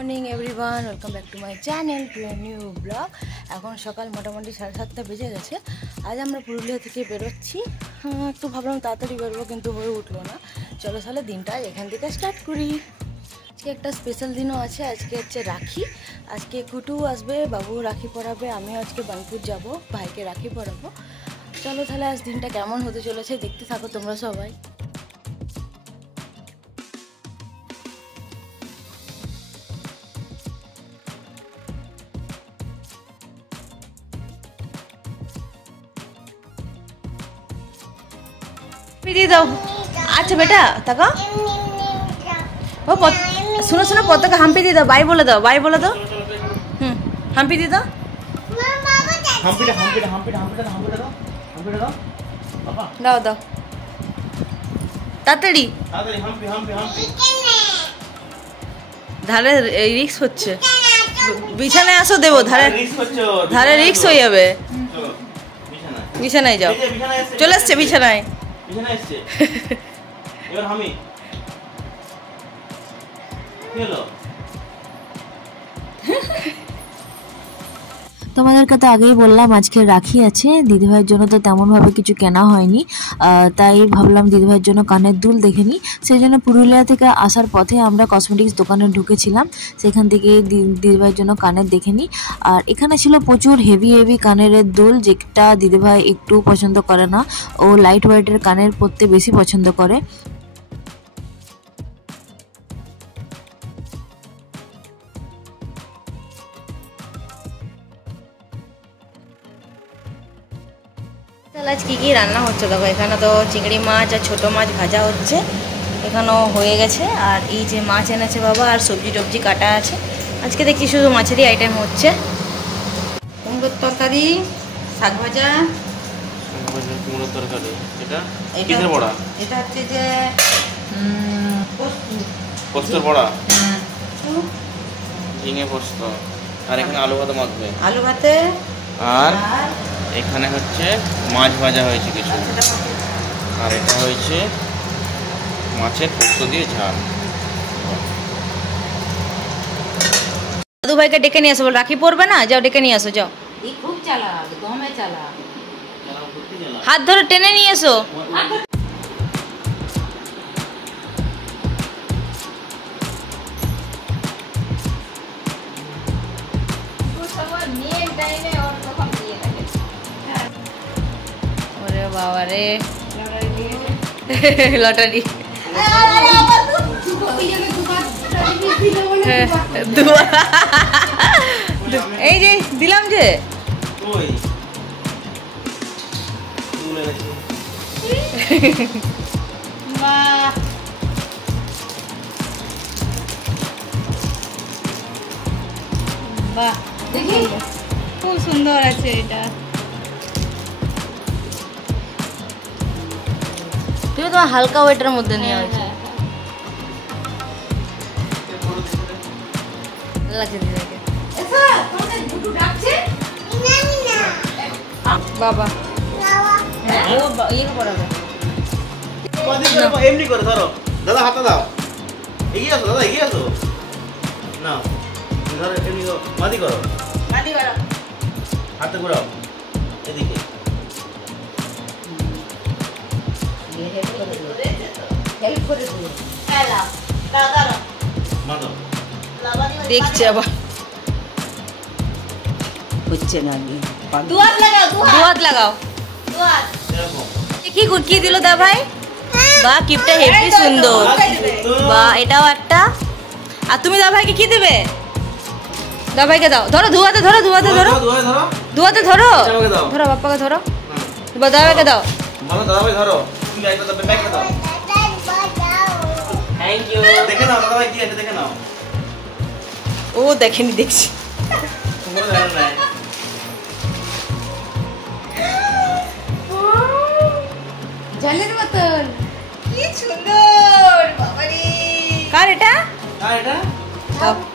Morning everyone, welcome back to my channel to a new blog. এখন সকাল মোটামুটি 7:30 বেজে গেছে। আজ আমরা পুরুলিয়া থেকে বেরোচ্ছি। একটু ভাবলাম তাড়াতাড়ি বেরোবো, কিন্তু হয়ে উঠলো না। চলো তাহলে দিনটা এখান থেকে স্টার্ট করি। আজকে একটা স্পেশাল দিনও আছে। আজকে হচ্ছে রাখি। আজকে কুটু আসবে, বাবু রাখি পরাবে, আমিও আজকে বানপুর যাব, ভাইকে রাখি পরাবো। চলো তাহলে আজ দিনটা কেমন হতে চলেছে দেখতে থাকো তোমরা সবাই। दे दो। अच्छा बेटा तको वो सुनो सुनो पताका हम्पी दे दो, बाय बोले दो, बाय बोले दो। हम्पी दे दो, दाओ दाओ तातड़ी धारे रिक्स হচ্ছে বিছানায় আসো দেবো, ধারে ধারে রিক্স হয়ে যাবে। বিছানায় যাও, চলে আসছে বিছানায়। তোমাদেরকে তো আগেই বললাম আজকে রাখি আছে। দিদিভাইয়ের জন্য তো তেমনভাবে কিছু কেনা হয়নি, তাই ভাবলাম দিদিভাইয়ের জন্য কানের দুল দেখে নিই। সেই জন্য পুরুলিয়া থেকে আসার পথে আমরা কসমেটিক্স দোকানে ঢুকেছিলাম, সেখান থেকে দিদিভাইয়ের জন্য কানের দেখে নিই। আর এখানে ছিল প্রচুর হেভি হেভি কানের দুল, যেটা দিদিভাই একটু পছন্দ করে না। ও লাইট ওয়েটের কানের পরতে বেশি পছন্দ করে। আজ কী কী রান্না হচ্ছে দেখো। এখানে তো চিংড়ি মাছ আর ছোটো মাছ ভাজা হচ্ছে, এখানেও হয়ে গেছে। আর এই যে মাছ এনেছে বাবা, আর সবজি টবজি কাটা আছে। আজকে দেখছি শুধু মাছেরই আইটেম হচ্ছে। কুমড়োর তরকারি, শাক ভাজা, কুমড়োর তরকারি। এটা হচ্ছে যে পোস্তর বড়া, ঝিঙে পোস্ত। আর এখানে আলু ভাতে মাখবে, আলু ভাতে। আর এখানে হচ্ছে মাছ ভাজা হয়েছে কিছু, আর এটা হয়েছে মাছের পোস্ত দিয়ে ঝাল। দাদু ভাইকে ডেকে নিয়ে আসো, বল রাখি পরবে না, যাও ডেকে নিয়ে আসো, যাও। খুব চালাক, দমে চালাক। হাত ধরে টেনে নিয়ে এসো। ওরে বাবা রে, লটারি। এই যে দিলাম যে, বাহ, বাহ, দেখি খুব সুন্দর আছে এটা। তুমি তোমার হালকা ওয়েটের মধ্যে নিয়ে হয়েছে। বাবা ইয়ে করাবে এমনি করে ধরো, দাদা হাতে দাও, এগিয়ে আসো, দাদা এগিয়ে আসো না, ধরো এমনি মাদি করো, মাটি করো, হাতে ঘুরাও এদিকে। দেখছে আবার হচ্ছে না, দুয়াত লাগাও, দুয়াত লাগাও। কি কি দিল দা ভাই? বাহ, কিপটা হেভি সুন্দর। বাহ, এটাও একটা। আর তুমি দা ভাইকে কি দেবে? দা ভাইকে দাও, ধরো ধুয়াতে, ধরো ধুয়াতে, ধরো ধুয়াতে, ধরো ধরো, বাপ্পাকে ধরো, দাদা ভাইকে দাও। দাদা ভাই ধরো, তুমি ব্যাগটা দাও। Thank you. দেখে নাও দাদা ভাই কি আছে, দেখে নাও। ও দেখেনি, দেখছি। জলের মতন, কি সুন্দর বাবারে। কার এটা? কার এটা?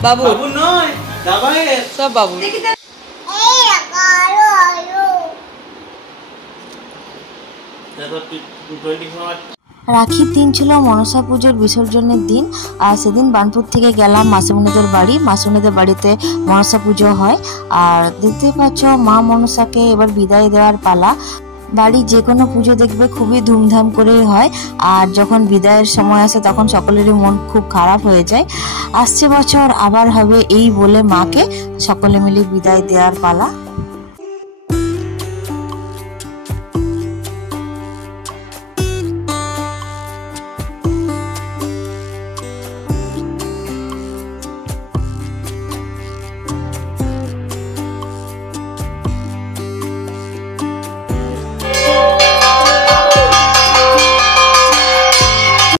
বাবু। বাবু নয়, দাবাইয়ের। সব বাবু। দেখি দেখো 24 রাখির দিন ছিল মনসা পুজোর বিসর্জনের দিন। আর সেদিন বানপুর থেকে গেলাম মাসিমণিদের বাড়ি। মাসিমণিদের বাড়িতে মনসা পুজো হয়। আর দেখতে পাচ্ছ মা মনসাকে এবার বিদায় দেওয়ার পালা। বাড়ি যে কোনো পুজো দেখবে খুবই ধুমধাম করেই হয়, আর যখন বিদায়ের সময় আসে তখন সকলেরই মন খুব খারাপ হয়ে যায়। আসছে বছর আবার হবে এই বলে মাকে সকলে মিলে বিদায় দেওয়ার পালা।